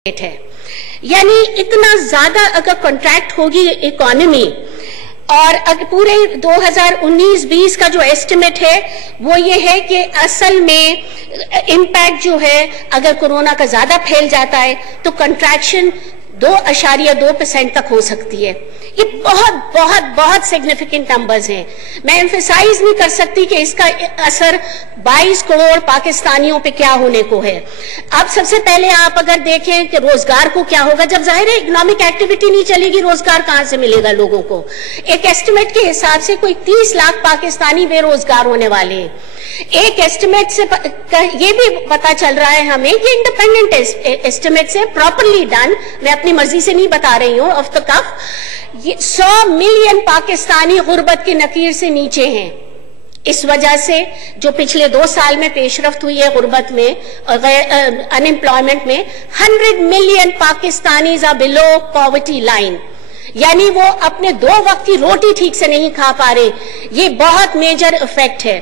ہے. یعنی اتنا زیادہ اگر کنٹریکٹ ہوگی اکانومی اور پورے 2019-20 کا جو ایسٹیمیٹ ہے وہ یہ ہے کہ اصل میں امپیکٹ جو ہے اگر کورونا کا زیادہ پھیل جاتا ہے تو کنٹریکشن 2.2% تک ہو سکتی ہے. یہ بہت بہت بہت سگنیفیکنٹ نمبرز ہیں. میں ایمفیسائز نہیں کر سکتی کہ اس کا اثر 22 کروڑ پاکستانیوں پہ کیا ہونے کو ہے. اب سب سے پہلے آپ اگر دیکھیں کہ روزگار کو کیا ہوگا، جب ظاہر ہے اکنامک ایکٹیویٹی نہیں چلے گی روزگار کہاں سے ملے گا لوگوں کو. ایک ایسٹیمیٹ کے حساب سے کوئی 30 لاکھ پاکستانی بے روزگار ہونے والے ہیں. ایک ایسٹیمیٹ سے یہ بھی پتا چل رہا ہے ہمیں کہ انڈیپینڈنٹ ایسٹیمیٹ سے پراپرلی ڈن، میں اپنی مرضی سے نہیں بتا رہی ہوں، off the cuff 100 million Pakistani غربت کی نقیر سے نیچے ہیں. اس وجہ سے جو پچھلے 2 سال میں پیش رفت ہوئی ہے غربت میں ان امپلائمنٹ میں، 100 million Pakistanis are below poverty line, یعنی وہ اپنے 2 وقت کی روٹی ٹھیک سے نہیں کھا پا رہے. یہ بہت میجر افیکٹ ہے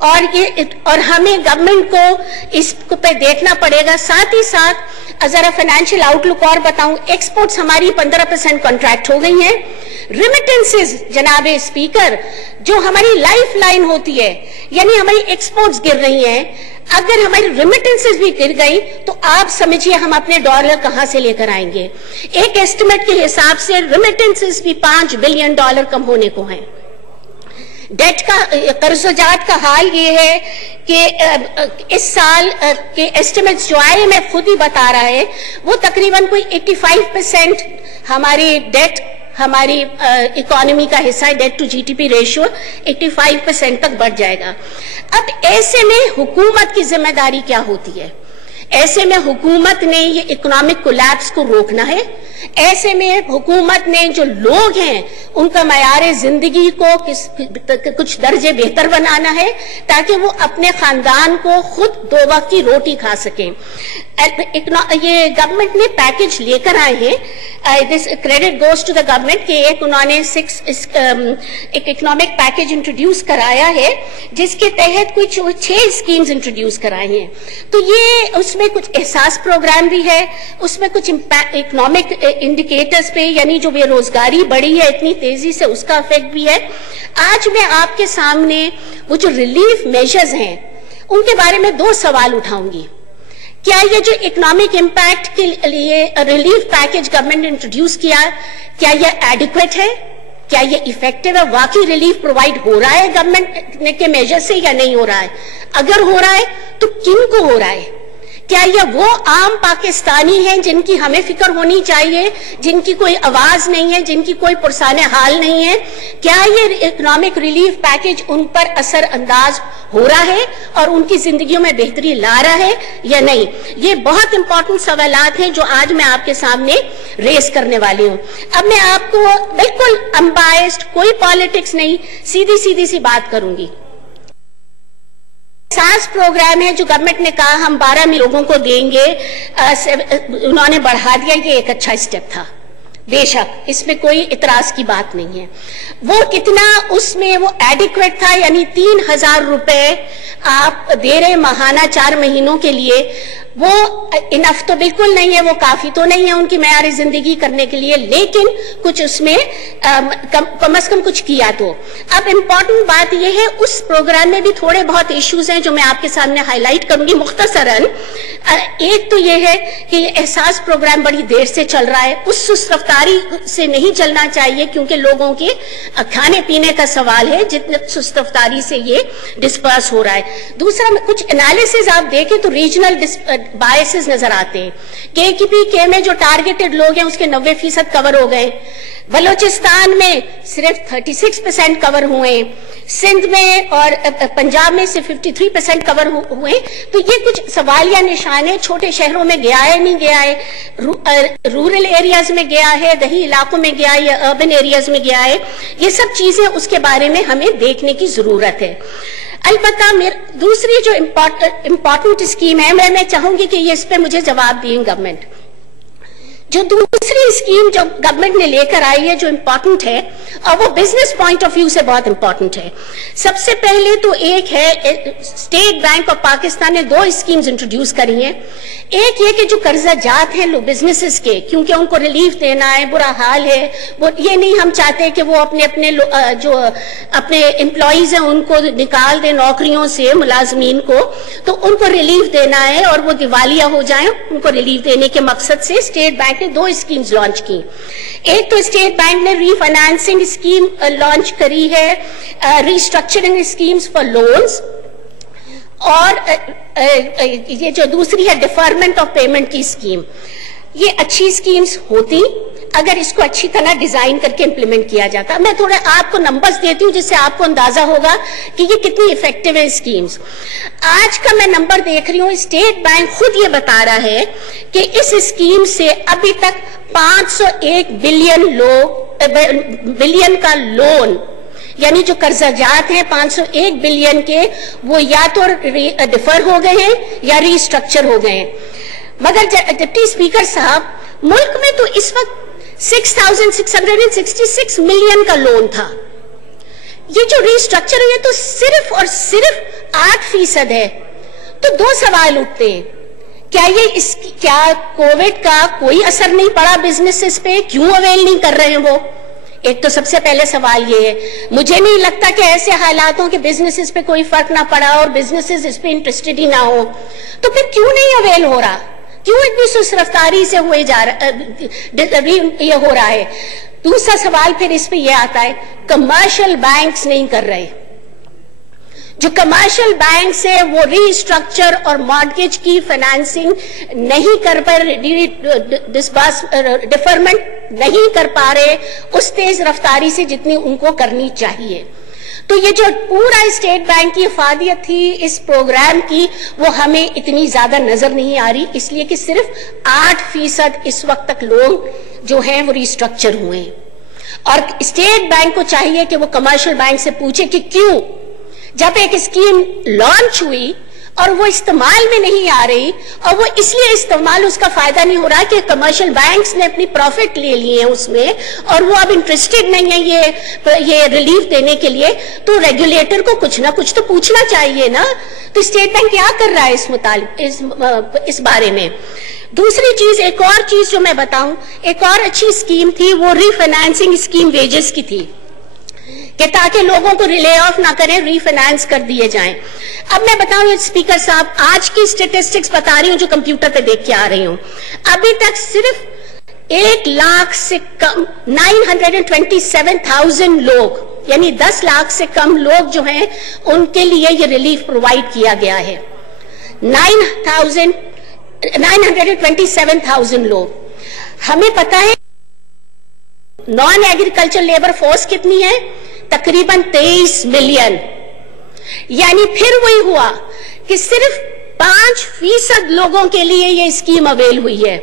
اور ہمیں گورنمنٹ کو اس پہ دیکھنا پڑے گا. ساتھ ہی ساتھ ذرا فائنینشیل آؤٹ لک اور بتاؤں، ایکسپورٹس ہماری 15% کنٹریکٹ ہو گئی ہیں. ریمیٹنسز جناب اسپیکر جو ہماری لائف لائن ہوتی ہے، یعنی ہماری ایکسپورٹس گر رہی ہیں، اگر ہماری ریمیٹنسز بھی گر گئی تو آپ سمجھیے ہم اپنے ڈالر کہاں سے لے کر آئیں گے. ایک ایسٹیمیٹ کے حساب سے ریمیٹنسز بھی $5 بلین کم ہونے کو ہیں. ڈیٹ کا قرض و جات کا حال یہ ہے کہ اس سال کے ایسٹیمیٹس جو IMF خود ہی بتا رہا ہے وہ تقریباً کوئی 85% ہماری ڈیٹ، ہماری اکانومی کا حصہ ہے، ڈیٹ ٹو GDP ریشو 85% تک بڑھ جائے گا. اب ایسے میں حکومت کی ذمہ داری کیا ہوتی ہے؟ ایسے میں حکومت نے یہ اکنامک کولیپس کو روکنا ہے. ایسے میں حکومت نے جو لوگ ہیں ان کا معیار زندگی کو کچھ درجے بہتر بنانا ہے تاکہ وہ اپنے خاندان کو خود 2 وقت کی روٹی کھا سکیں. یہ گورنمنٹ نے پیکج لے کر آئے ہیں، this credit goes to the government, کہ ایک انہوں نے ایک اکنامک پیکج انٹروڈیوس کرایا ہے جس کے تحت کچھ 6 اسکیمز انٹروڈیوس کرائے ہیں. تو یہ اس میں کچھ احساس پروگرام بھی ہے، اس میں کچھ اکنامک انڈیکیٹرز پہ، یعنی جو بے روزگاری بڑھی ہے اتنی تیزی سے اس کا افیکٹ بھی ہے. آج میں آپ کے سامنے وہ جو ریلیف میجرز ہیں ان کے بارے میں 2 سوال اٹھاؤں گی. کیا یہ جو اکنامک امپیکٹ کے لیے ریلیف پیکج گورنمنٹ نے انٹروڈیوس کیا، کیا یہ ایڈیکویٹ ہے؟ کیا یہ ایفیکٹو ہے؟ واقعی ریلیف پرووائڈ ہو رہا ہے گورنمنٹ کے میجر سے یا نہیں ہو رہا ہے؟ اگر ہو رہا ہے تو کن کو ہو رہا ہے؟ کیا یہ وہ عام پاکستانی ہیں جن کی ہمیں فکر ہونی چاہیے، جن کی کوئی آواز نہیں ہے، جن کی کوئی پرسان حال نہیں ہے؟ کیا یہ اکنامک ریلیف پیکج ان پر اثر انداز ہو رہا ہے اور ان کی زندگیوں میں بہتری لا رہا ہے یا نہیں؟ یہ بہت امپورٹنٹ سوالات ہیں جو آج میں آپ کے سامنے ریز کرنے والی ہوں. اب میں آپ کو بالکل انبائسڈ، کوئی پالیٹکس نہیں، سیدھی سی بات کروں گی. احساس پروگرام ہے جو گورنمنٹ نے کہا ہم 12 ملین لوگوں کو دیں گے، انہوں نے بڑھا دیا، یہ ایک اچھا اسٹیپ تھا. بے شک اس میں کوئی اعتراض کی بات نہیں ہے. وہ کتنا اس میں وہ ایڈیکویٹ تھا، یعنی 3000 روپے آپ دے رہے ماہانہ 4 مہینوں کے لیے، وہ انف تو بالکل نہیں ہے، وہ کافی تو نہیں ہے ان کی معیار زندگی کرنے کے لیے، لیکن کچھ اس میں کم از کم کچھ کیا. تو اب امپورٹنٹ بات یہ ہے اس پروگرام میں بھی تھوڑے بہت ایشوز ہیں جو میں آپ کے سامنے ہائی لائٹ کروں گی مختصراً. ایک تو یہ ہے کہ یہ احساس پروگرام بڑی دیر سے چل رہا ہے، اس سست رفتاری سے نہیں چلنا چاہیے کیونکہ لوگوں کے کھانے پینے کا سوال ہے جتنے سست رفتاری سے یہ ڈسپرس ہو رہا ہے. دوسرا کچھ انالیسز آپ دیکھیں تو ریجنل بائسز نظر آتے ہیں. KPK میں جو ٹارگیٹڈ لوگ ہیں اس کے 90% کور ہو گئے، بلوچستان میں صرف 36% کور ہوئے، سندھ میں اور پنجاب میں سے 53% کور ہوئے. تو یہ کچھ سوالیہ نشان ہے. چھوٹے شہروں میں گیا ہے نہیں گیا ہے، رورل ایریاز میں گیا ہے، دیہی علاقوں میں گیا ہے یا اربن ایریاز میں گیا ہے، یہ سب چیزیں اس کے بارے میں ہمیں دیکھنے کی ضرورت ہے. البتہ دوسری جو امپورٹنٹ اسکیم ہے، میں چاہوں گی کہ یہ اس پہ مجھے جواب دیں گورنمنٹ. جو دوسری اسکیم جو گورنمنٹ نے لے کر آئی ہے جو امپورٹنٹ ہے اور وہ بزنس پوائنٹ آف ویو سے بہت امپورٹنٹ ہے. سب سے پہلے تو ایک ہے اسٹیٹ بینک آف پاکستان نے 2 اسکیمز انٹروڈیوس کری ہیں. ایک یہ کہ جو قرضہ جات ہیں لوگ بزنسز کے، کیونکہ ان کو ریلیف دینا ہے، برا حال ہے، یہ نہیں ہم چاہتے کہ وہ اپنے جو اپنے امپلائیز ہیں ان کو نکال دیں نوکریوں سے، ملازمین کو، تو ان کو ریلیف دینا ہے اور وہ دیوالیہ ہو جائیں، ان کو ریلیف دینے کے مقصد سے اسٹیٹ بینک نے 2 اسکیمز لانچ کی. ایک تو اسٹیٹ بینک نے ری فائنانسنگ اسکیم لانچ کری ہے، ری اسٹرکچرنگ اسکیمز فار لونز، اور یہ جو دوسری ہے ڈیفرمنٹ آف پیمنٹ کی اسکیم. یہ اچھی اسکیمز ہوتی اگر اس کو اچھی طرح ڈیزائن کر کے امپلیمنٹ کیا جاتا. میں تھوڑے آپ کو نمبرز دیتی ہوں جس سے آپ کو اندازہ ہوگا کہ یہ کتنی ایفیکٹو ہے اسکیمز. آج کا میں نمبر دیکھ رہی ہوں، اسٹیٹ بینک خود یہ بتا رہا ہے کہ اس اسکیم سے ابھی تک 501 بلین کا لون، یعنی جو قرضہ جات ہیں 501 بلین کے، وہ یا تو ڈیفر ہو گئے ہیں یا ری اسٹرکچر ہو گئے ہیں. مگر ڈپٹی اسپیکر صاحب، ملک میں تو اس وقت 6,666 ملین کا لون تھا. یہ جو ری اسٹرکچر ہے تو صرف اور صرف 8% ہے. تو 2 سوال اٹھتے ہیں، کیا کووڈ کا کوئی اثر نہیں پڑا بزنسز پہ؟ کیوں اویل نہیں کر رہے ہیں وہ؟ ایک تو سب سے پہلے سوال یہ ہے. مجھے نہیں لگتا کہ ایسے حالاتوں کے بزنسز پہ کوئی فرق نہ پڑا اور بزنسز اس پہ انٹرسٹڈ ہی نہ ہو، تو پھر کیوں نہیں اویل ہو رہا؟ کیوں اتنی سست رفتاری سے یہ ہو رہا ہے؟ دوسرا سوال پھر اس پہ یہ آتا ہے، کمرشل بینکس نہیں کر رہے. جو کمرشل بینکس ہیں وہ ری اسٹرکچر اور مارگیج کی فائنانسنگ نہیں کر پا رہے، ڈیفرمنٹ نہیں کر پا رہے اس تیز رفتاری سے جتنی ان کو کرنی چاہیے. تو یہ جو پورا اسٹیٹ بینک کی افادیت تھی اس پروگرام کی، وہ ہمیں اتنی زیادہ نظر نہیں آ رہی، اس لیے کہ صرف 8% اس وقت تک لوگ جو ہیں وہ ری اسٹرکچر ہوئے ہیں. اور اسٹیٹ بینک کو چاہیے کہ وہ کمرشل بینک سے پوچھے کہ کیوں جب ایک اسکیم لانچ ہوئی اور وہ استعمال میں نہیں آ رہی، اور وہ اس لیے استعمال اس کا فائدہ نہیں ہو رہا کہ کمرشل بینکس نے اپنی پروفٹ لے لیے ہیں اس میں اور وہ اب انٹرسٹڈ نہیں ہے یہ ریلیف دینے کے لیے، تو ریگولیٹر کو کچھ نہ کچھ تو پوچھنا چاہیے نا. تو اسٹیٹ بینک کیا کر رہا ہے اس بارے میں؟ دوسری چیز، ایک اور چیز جو میں بتاؤں، ایک اور اچھی اسکیم تھی، وہ ری فائنانسنگ اسکیم ویجز کی تھی کہ تاکہ لوگوں کو ریلے آف نہ کریں، ری فائنانس کر دیے جائیں. اب میں بتاؤں اسپیکر صاحب، آج کی اسٹیٹسٹکس بتا رہی ہوں جو کمپیوٹر پہ دیکھ کے آ رہی ہوں. ابھی تک صرف 1 لاکھ سے کم 927,000 لوگ، یعنی 10 لاکھ سے کم لوگ جو ہیں ان کے لیے یہ ریلیف پرووائڈ کیا گیا ہے. 927,000 لوگ. ہمیں پتا ہے نان ایگریکلچر لیبر فورس کتنی ہے؟ تقریباً 23 ملین. یعنی پھر وہی ہوا کہ صرف 5% لوگوں کے لیے یہ اسکیم اویل ہوئی ہے.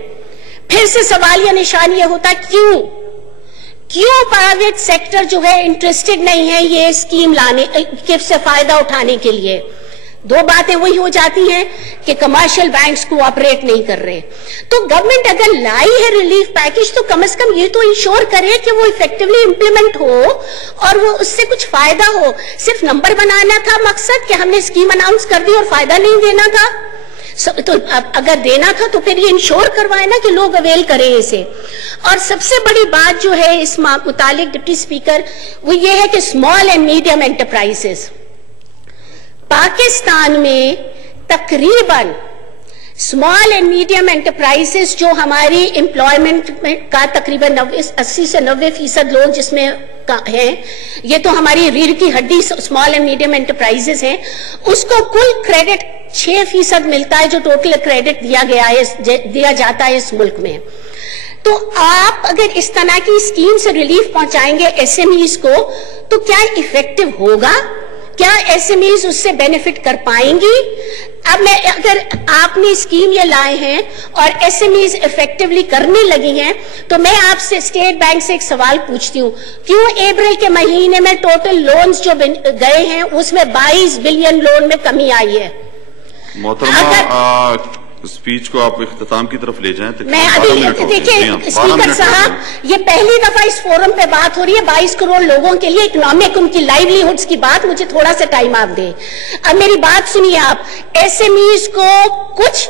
پھر سے سوال یا نشان یہ ہوتا کیوں پرائیویٹ سیکٹر جو ہے انٹرسٹڈ نہیں ہے یہ اسکیم لانے سے فائدہ اٹھانے کے لیے؟ 2 باتیں وہی ہو جاتی ہیں کہ کمرشل بینکس کوآپریٹ نہیں کر رہے. تو گورنمنٹ اگر لائی ہے ریلیف پیکج تو کم از کم یہ تو انشور کرے کہ وہ ایفیکٹولی امپلیمنٹ ہو اور وہ اس سے کچھ فائدہ ہو. صرف نمبر بنانا تھا مقصد کہ ہم نے اسکیم اناؤنس کر دی اور فائدہ نہیں دینا تھا. تو اگر دینا تھا تو پھر یہ انشور کروائے نا کہ لوگ اویل کریں اسے. اور سب سے بڑی بات جو ہے اس متعلق ڈپٹی اسپیکر، وہ یہ ہے کہ small and medium enterprises Pakistan میں تقریباً اسمال اینڈ میڈیم انٹرپرائزز جو ہماری امپلائمنٹ کا تقریباً 80 سے 90% لوگ جس میں ہیں، یہ تو ہماری ریڑھ کی ہڈی اسمال اینڈ میڈیم انٹرپرائزز ہیں، اس کو کل کریڈٹ 6% ملتا ہے جو ٹوٹل کریڈٹ دیا جاتا ہے اس ملک میں. تو آپ اگر اس طرح کی اسکیم سے ریلیف پہنچائیں گے ایس ایم ایز کو تو کیا ایفیکٹو ہوگا؟ کیا ایس ایم ایز اس سے بینیفٹ کر پائیں گی؟ اب میں اگر آپ نے اسکیم یہ لائے ہیں اور ایس ایم ایز ایفیکٹولی کرنے لگی ہیں تو میں آپ سے اسٹیٹ بینک سے ایک سوال پوچھتی ہوں، کیوں اپریل کے مہینے میں ٹوٹل لونز جو گئے ہیں اس میں 22 بلین لون میں کمی آئی ہے؟ محترمہ اسپیچ کو آپ اختتام کی طرف لے جائیں. میں ابھی دیکھیں اسپیکر صاحب، یہ پہلی دفعہ اس فورم پہ بات ہو رہی ہے 22 کروڑ لوگوں کے لیے اکنامک ان کی لائیولیہڈز کی بات. مجھے تھوڑا سا ٹائم آپ دیں. اب میری بات سنیے آپ، ایس ایم ایز کو کچھ